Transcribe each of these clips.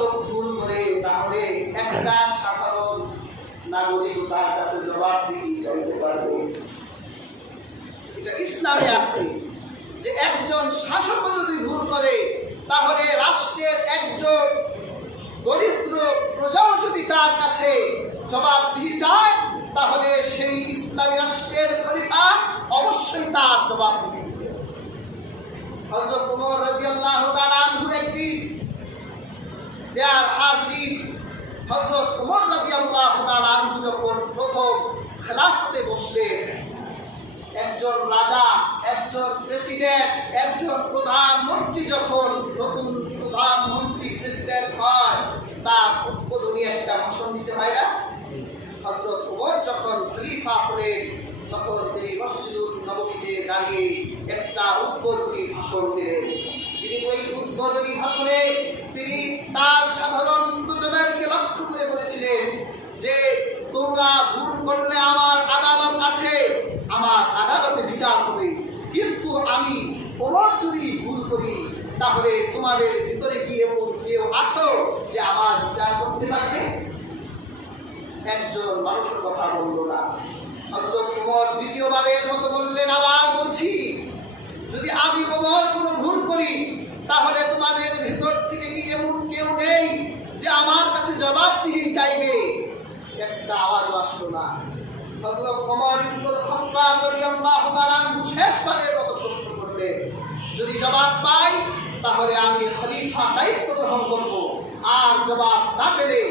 মারাত্মক ভুল করে তাহলে একটা সাধারণ নাগরিক তার কাছে জবাবদিহি চাইতে পারবে। এটা ইসলামে আছে যে একজন শাসক যদি ভুল করে তাহলে রাষ্ট্রের একজন দরিদ্র প্রজাও যদি তার কাছে জবাবদিহি চায় তাহলে সেই ইসলামী রাষ্ট্রের খলিফা অবশ্যই তার জবাবদিহি দিবে। হযরত ওমর রাদিয়াল্লাহু তাআলা আনহুর একদিন দেয়ার হাজরিন হযরত ওমর রাদিয়াল্লাহু তাআলা আনহু যখন প্রথম খেলাফতে বসলেন, একজন রাজা, একজন প্রেসিডেন্ট, একজন প্রধানমন্ত্রী যখন নতুন প্রধানমন্ত্রী প্রেসিডেন্ট হয় তার উদ্বোধনী একটা ভাষণ দিতে হয় না? হযরত ওমর যখন খলিফা হলেন তখন তিনি মসজিদুন নববীতে দাঁড়িয়ে একটা উদ্বোধনী ভাষণ দিলেন। তিনি ওই উদ্বোধনী ভাষণে তিনি তার সাধারণ প্রজাদেরকে লক্ষ্য করে বলেছিলেন যে তোমরা ভুল করলে আমার আদালত আছে, আমার আদালতে বিচার হবে, কিন্তু আমি ওমর যদি ভুল করি তাহলে তোমাদের ভিতরে গিয়ে কেউ আছো যে আমার বিচার করতে পারবে? একজন মানুষের কথা বলল না। হযরত ওমর দ্বিতীয়বারের মতো বললেন, আবার বলছি, যদি আমি ওমর কোনো ভুল করি তাহলে তোমাদের ভিতর থেকে কি এমন কেউ নেই যে আমার কাছে জবাবদিহি চাইবে? একটা আওয়াজও আসলো না। হযরত ওমর ইবনুল খাত্তাব রাদিয়াল্লাহু তাআলা শেষবারের মতো প্রশ্ন করলেন, যদি জবাব পাই তাহলে আমি খলিফা দায়িত্ব গ্রহণ করব, আর জবাব না পেলে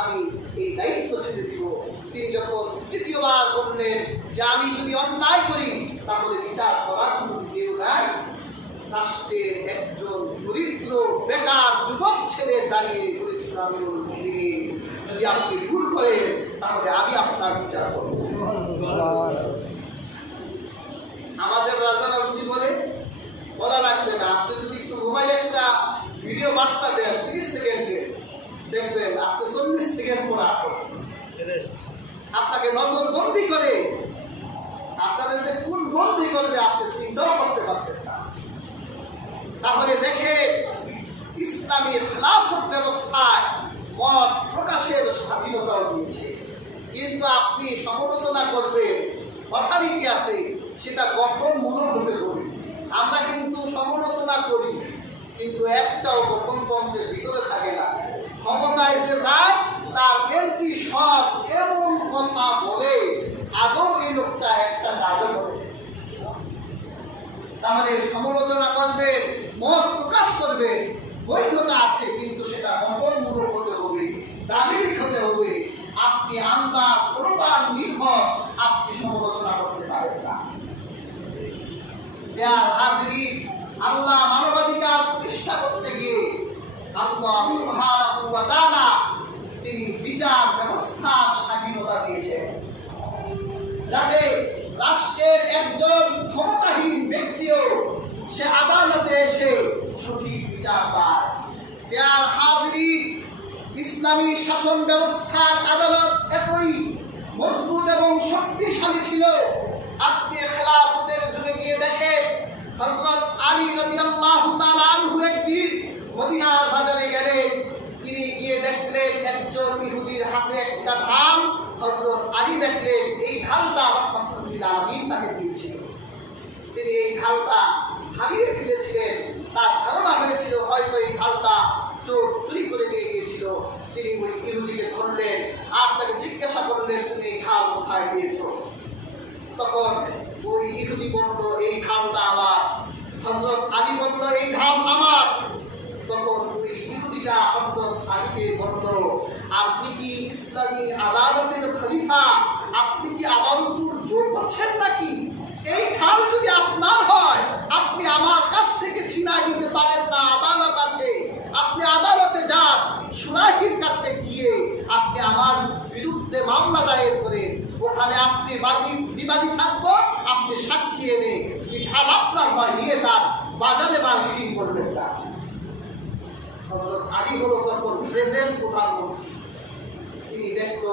আমি এই দায়িত্ব ছেড়ে দিব। তিনি যখন তৃতীয়বার বললেন যে আমি যদি অন্যায় করি তাহলে বিচার করার কোনো কেউ নাই, রাষ্ট্রের একজন দরিদ্র বেকার যুবক ছেলে দাঁড়িয়ে বলেছিল, আমি যদি আপনি ভুল করেন তাহলে আমি আপনার বিচার করব। আমাদের রাজারা যদি বলা লাগছে না, আপনি যদি একটু মোবাইলে একটা ভিডিও বার্তা দেন 30 সেকেন্ডে, দেখবেন আপনি 40 সেকেন্ড পর আপনাকে নজরবন্দি করে আপনাদের যে কোন বন্দি করবে আপনি চিন্তাও করতে পারবেন না। তাহলে দেখে ইসলামী খেলাফত ব্যবস্থায় মত প্রকাশের স্বাধীনতাও দিয়েছে, কিন্তু আপনি সমালোচনা করবেন কথারই কি আছে, সেটা গঠনমূলক হতে হবে। আমরা কিন্তু সমালোচনা করি কিন্তু একটাও গঠনতন্ত্রের ভিতরে থাকে না। ক্ষমতায় যে যায় তার এন্ট্রি সব এমন কথা বলে আদৌ এই লোকটা একটা রাজা বলে। তাহলে সমালোচনা করবে, মত প্রকাশ করবে, বৈধতা আছে, কিন্তু সেটা গঠনমূলক হতে হবে, দালিলিক হতে হবে। আপনি আন্দাজ অনুমান নির্ভর আপনি সমালোচনা করতে পারেন না। আল্লাহ মানবাধিকার প্রতিষ্ঠা করতে গিয়ে আল্লাহ সুবহানাহু ওয়া তাআলা তিনি বিচার ব্যবস্থার স্বাধীনতা দিয়েছেন, যাতে রাষ্ট্রের একজন ক্ষমতাহীন ব্যক্তিও সে আদালতে এসে সঠিক বিচার পায়। প্রিয় হাজিরিন, ইসলামী শাসন ব্যবস্থার আদালত এতই মজবুত এবং শক্তিশালী ছিল, আপনি খেলাফতের যুগে গিয়ে দেখেন হযরত আলী রাদিয়াল্লাহু তাআলা আনহু একদিন মদিনার বাজারে গেলেন, তিনি গিয়ে দেখলেন একজন ইহুদির হাতে একটা ঢাল। হযরত আলী দেখলেন এই ঢালটা রাহমাতুল্লিল আলামিন তাকে দিয়েছিল। তিনি এই ঢালটা হারিয়ে ফেলেছিলেন, তার ধারণা হয়েছিল হয়তো এই ঢালটা চোর চুরি করে নিয়ে গিয়েছিল। তিনি ওই ইহুদিকে ধরলেন আর তাকে জিজ্ঞাসা করলেন, তুমি এই ঢাল কোথায় পেয়েছো? তখন ওই ইহুদি বলল, এই ঢালটা আমার। হযরত আলী বলল, এই ঢাল আমার। তখন ওই ইহুদিটা হযরত আলীকে বলল, আপনি কি ইসলামী আদালতের খলিফা? আপনি কি আমার উপর জোর করছেন নাকি? এই ঢাল যদি আপনার হয় আপনি আমার কাছ থেকে ছিনাই নিতে পারেন না, আদালত আছে, আপনি আদালতে যান, সুরাহির কাছে গিয়ে আপনি আমার বিরুদ্ধে মামলা দায়ের করেন, ওখানে আপনি বিবাদী থাকবো, আপনি সাক্ষী এনে ঢাল আপনার হয় নিয়ে যান, বাজারে মার্কেটিং করবেন না। হযরত আলী হলো তখন প্রেজেন্ট প্রধানমন্ত্রী। তিনি দেখলো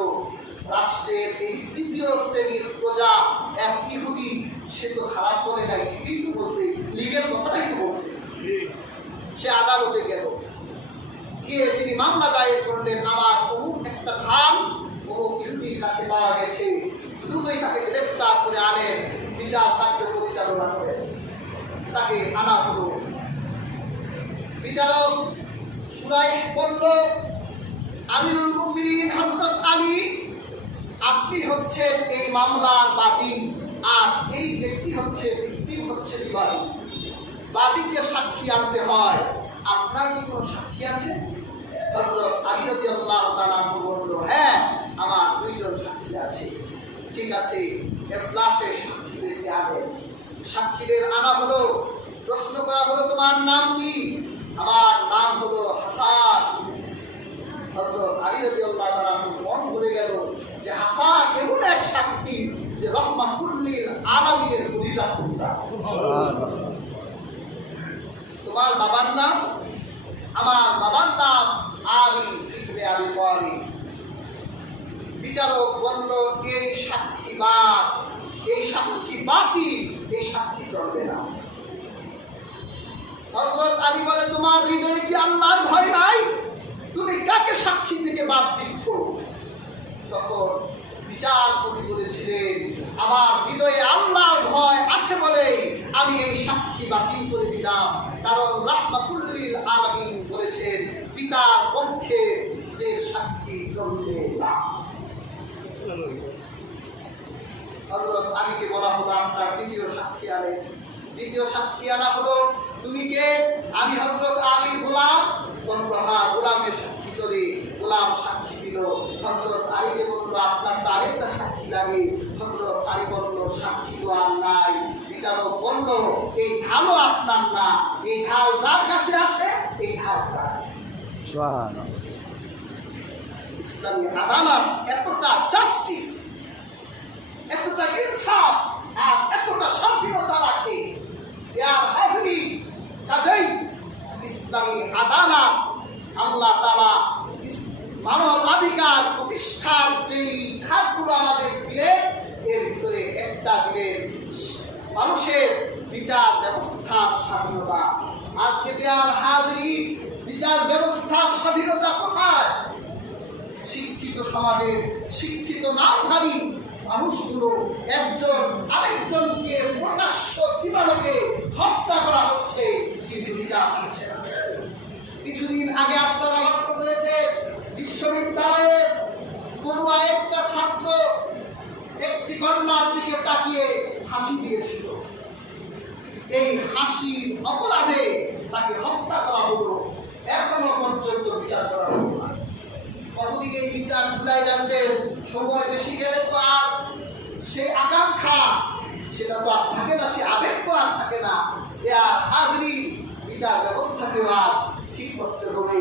রাষ্ট্রের এই তৃতীয় শ্রেণীর প্রজা এক ইহুদি, সে তো খারাপ করে নাই, কিন্তু বলছে লিগের কথাটাই তো বলছে। সে আদালতে গেল, গিয়ে তিনি মামলা দায়ের করলেন, আমার অমুক একটা ধান অমুক ইউপির কাছে পাওয়া গেছে, দ্রুতই তাকে গ্রেফতার করে আনেন, বিচার কার্য পরিচালনা করেন। তাকে আনা হলো। বিচারক সুরাইহ বলল, আমিরুল মুমিনিন হযরত আলী, আপনি হচ্ছেন এই মামলার বাদী, আর এই ব্যক্তি হচ্ছে বিবাদী। বাদীকে সাক্ষী আনতে হয়, আপনার কি কোনো সাক্ষী আছে? হযরত আলী রাদিয়াল্লাহু তাআলা বলল, হ্যাঁ, আমার দুইজন সাক্ষী আছে। ঠিক আছে, ইসলাফে সাক্ষীদেরকে আনে। সাক্ষীদের আনা হলো। প্রশ্ন করা হলো, তোমার নাম কি? আমার নাম হলো হাসান। হযরত আলী রাদিয়াল্লাহু তাআলা মন ভরে গেল যে হাসান এমন এক সাক্ষী যে রাহমাতুল লিল আলামিনের কলিজা টুকরা। সুবহানাল্লাহ। তোমার বাবার নাম? আমার বাবার নাম আলী ইবনে আবি তালিব। বিচারক বলল, এই সাক্ষী বাকি, এই সাক্ষী চলবে না। হযরত আলী বলে, তোমার হৃদয়ে কি আল্লাহর ভয় নাই? তুমি কাকে সাক্ষী থেকে বাদ দিচ্ছ? তখন বিচারপতি বলেছিলেন, আমার হৃদয়ে আল্লাহর ভয় আছে বলে আমি এই সাক্ষী বাতিল করে দিলাম। কারণ রাহমাতুল লিল আলামিন বলেছেন, পিতার পক্ষে যে সাক্ষী চলবে না। হযরত আলীকে বলা হলো, আপনার দ্বিতীয় সাক্ষী আনে। দ্বিতীয় সাক্ষী আনা হলো, তুমি কে? আমি হযরত আলীর গোলাম। বলল, হ্যাঁ, গোলামের সাক্ষী চলে। গোলাম সাক্ষী দিল। হযরত আলীকে বলল, আপনার তো আরেকটা সাক্ষী লাগে। হযরত আলী বলল, সাক্ষী তো আর নাই। বিচারক বলল, এই ঢালও আপনার না, এই ঢাল যার কাছে আছে এই ঢাল তার। সুবহানাল্লাহ। ইসলামী আদালত এতটা জাস্টিস, এতটা ইনসাফ আর এতটা স্বাধীনতা রাখে। কাজেই ইসলামী আদালত আল্লাহ তাআলা মানবাধিকার প্রতিষ্ঠার যেই খাতগুলো আমাদের দিলেন, এর ভিতরে একটা দিলেন মানুষের বিচার ব্যবস্থার স্বাধীনতা। আজকে দেয়ার হাজির, বিচার ব্যবস্থার স্বাধীনতা কোথায়? শিক্ষিত সমাজের শিক্ষিত নামধারী মানুষগুলো একজন আরেকজনকে প্রকাশ্য দিবালোকে হত্যা করা হচ্ছে, কিন্তু বিচার হচ্ছে না। কিছুদিন আগে আপনারা লক্ষ্য করেছেন, বিশ্ববিদ্যালয়ে পড়ুয়া একটা ছাত্র একটি কন্যার দিকে তাকিয়ে হাসি দিয়েছিল। এই হাসির অপরাধে তাকে হত্যা করা হলো, এখনো পর্যন্ত বিচার করা হলো না। কতদিকে এই বিচার ঝুলাই জানতেন, সময় বেশি গেলে তো আর সেই আকাঙ্ক্ষা সেটা তো আর থাকে না, সে আবেগ তো আর থাকে না। হাজরি বিচার ব্যবস্থাকে আজ ঠিক করতে হবে।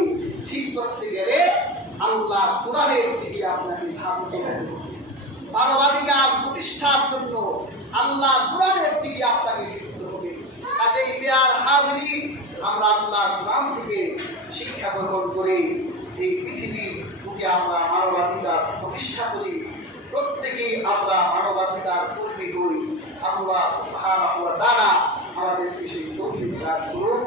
ঠিক করতে গেলে আল্লাহ কোরআনের দিকে আপনাকে ধাবিত হবে। মানবাধিকার প্রতিষ্ঠার জন্য আল্লাহ কোরআনের দিকে আপনাকে ফিরতে হবে। কাজেই দেয়ার হাজরি, আমরা আল্লাহ কোরআন থেকে শিক্ষা গ্রহণ করে এই পৃথিবীর বুকে আমরা মানবাধিকার প্রতিষ্ঠা করি। প্রত্যেকেই আমরা মানবাধিকার কর্মী হই। আল্লাহ সুবহানাহু ওয়া তাআলা আমাদেরকে সেই তৌফিক দান করুন।